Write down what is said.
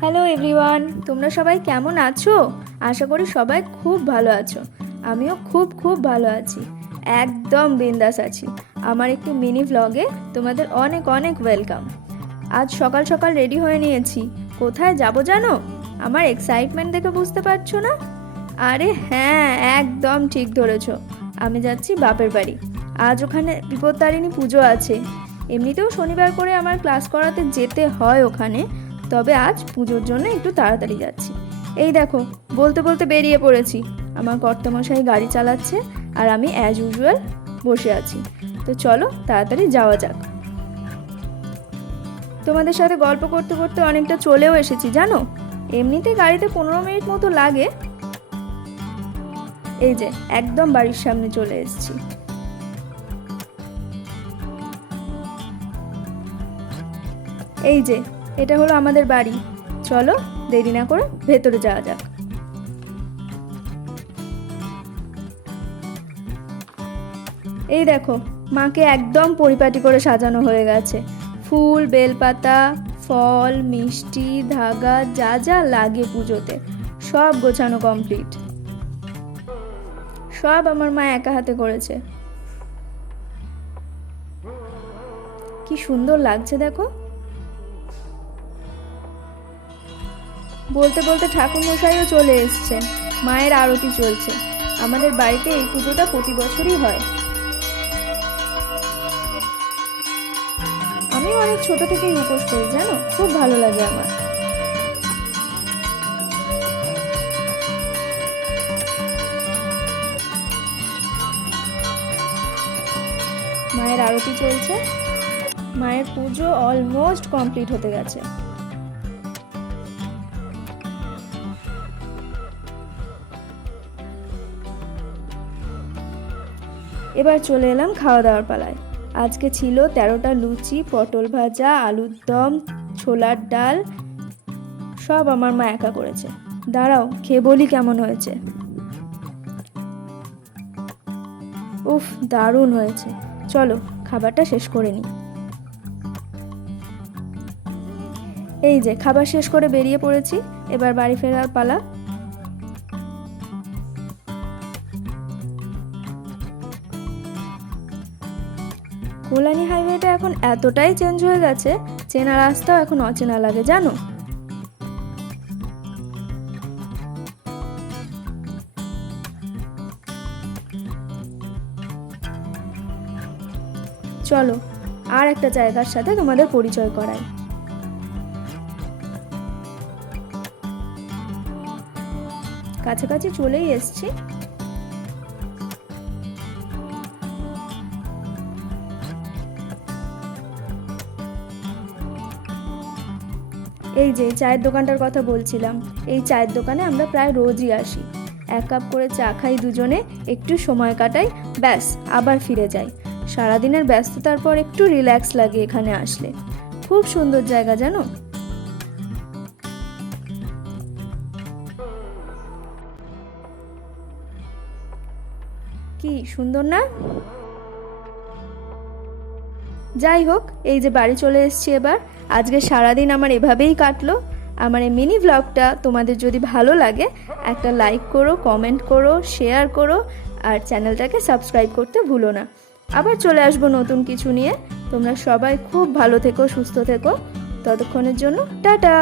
Hello everyone, তোমরা সবাই কেমন আছো? আশা করি সবাই খুব ভালো আছো। আমিও খুব খুব ভালো আছি, একদম বিন্দাস আছি। আমার একটি মিনি ভ্লগে তোমাদের অনেক অনেক ওয়েলকাম। আজ সকাল সকাল রেডি হয়ে নিয়েছি। কোথায় যাব জানো? আমার এক্সাইটমেন্ট দেখে বুঝতে পারছো না? আরে হ্যাঁ, একদম ঠিক ধরেছো। আমি যাচ্ছি বাপের বাড়ি। আজ ওখানে বিপত্তারিণী পুজো আছে। এমনিতেও শনিবার করে আমার ক্লাস করাতে যেতে হয় ওখানে, তবে আজ পুজোর জন্য একটু তাড়াতাড়ি যাচ্ছি। এই দেখো, বলতে বলতে বেরিয়ে পড়েছি। আমার কর্তামশাই গাড়ি চালাচ্ছে আর আমি অ্যাজ ইউজুয়াল বসে আছি। তো চলো তাড়াতাড়ি যাওয়া যাক। তোমাদের সাথে গল্প করতে করতে অনেকটা চলেও এসেছি জানো। এমনিতে গাড়িতে 15 মিনিট মতো লাগে। এই যে একদম বাড়ির সামনে চলে এসেছি। এই যে এটা হলো আমাদের বাড়ি। চলো দেরি না করে ভেতরে যাওয়া যাক। এই দেখো, মাকে একদম পরিপাটি করে সাজানো হয়ে গেছে। ফুল, বেলপাতা, ফল, মিষ্টি, ধাগা, যা যা লাগে পুজোতে সব গোছানো কমপ্লিট। সব আমার মা একা হাতে করেছে। কি সুন্দর লাগছে দেখো। বলতে বলতে ঠাকুর মশাইও চলে এসছেন। মায়ের আরতি চলছে। আমাদের বাড়িতে এই পুজোটা প্রতি বছরই হয়। আমি অনেক ছোট থেকেই উপোস করি জানো, খুব ভালো লাগে আমার। মায়ের আরতি চলছে। মায়ের পুজো অলমোস্ট কমপ্লিট হতে গেছে। এবার চলে এলাম খাওয়া দাওয়ার পালায়। আজকে ছিল 13টা লুচি, পটল ভাজা, আলুর দম, ছোলার ডাল। সব আমার মা একা করেছে। দাঁড়াও খেয়ে বলি কেমন হয়েছে। উফ, দারুণ হয়েছে। চলো খাবারটা শেষ করে নিই। এই যে খাবার শেষ করে বেরিয়ে পড়েছি। এবার বাড়ি ফেরার পালা। কল্যাণী হাইওয়েটা এখন এতটাই চেঞ্জ হয়ে গেছে, চেনা রাস্তাও এখন অচেনা লাগে জানো। চলো আর একটা জায়গার সাথে তোমাদের পরিচয় করাই। কাছাকাছি চলেই এসছি। এই যে চায়ের দোকানটার কথা বলছিলাম, এই চায়ের দোকানে আমরা প্রায় রোজই আসি। 1 কাপ করে চা খাই দুজনে, একটু সময় কাটাই, ব্যাস আবার ফিরে যাই। সারাদিনের ব্যস্ততার পর একটু রিল্যাক্স লাগে এখানে আসলে। খুব সুন্দর জায়গা জানো। কি সুন্দর না? যাই হোক, এই যে বাড়ি চলে এসেছি এবার। আজকে সারাদিন আমার এভাবেই কাটলো। আমার এই মিনি ভ্লগটা তোমাদের যদি ভালো লাগে, একটা লাইক করো, কমেন্ট করো, শেয়ার করো, আর চ্যানেলটাকে সাবস্ক্রাইব করতে ভুলো না। আবার চলে আসবো নতুন কিছু নিয়ে। তোমরা সবাই খুব ভালো থেকো, সুস্থ থেকো। ততক্ষণের জন্য টাটা।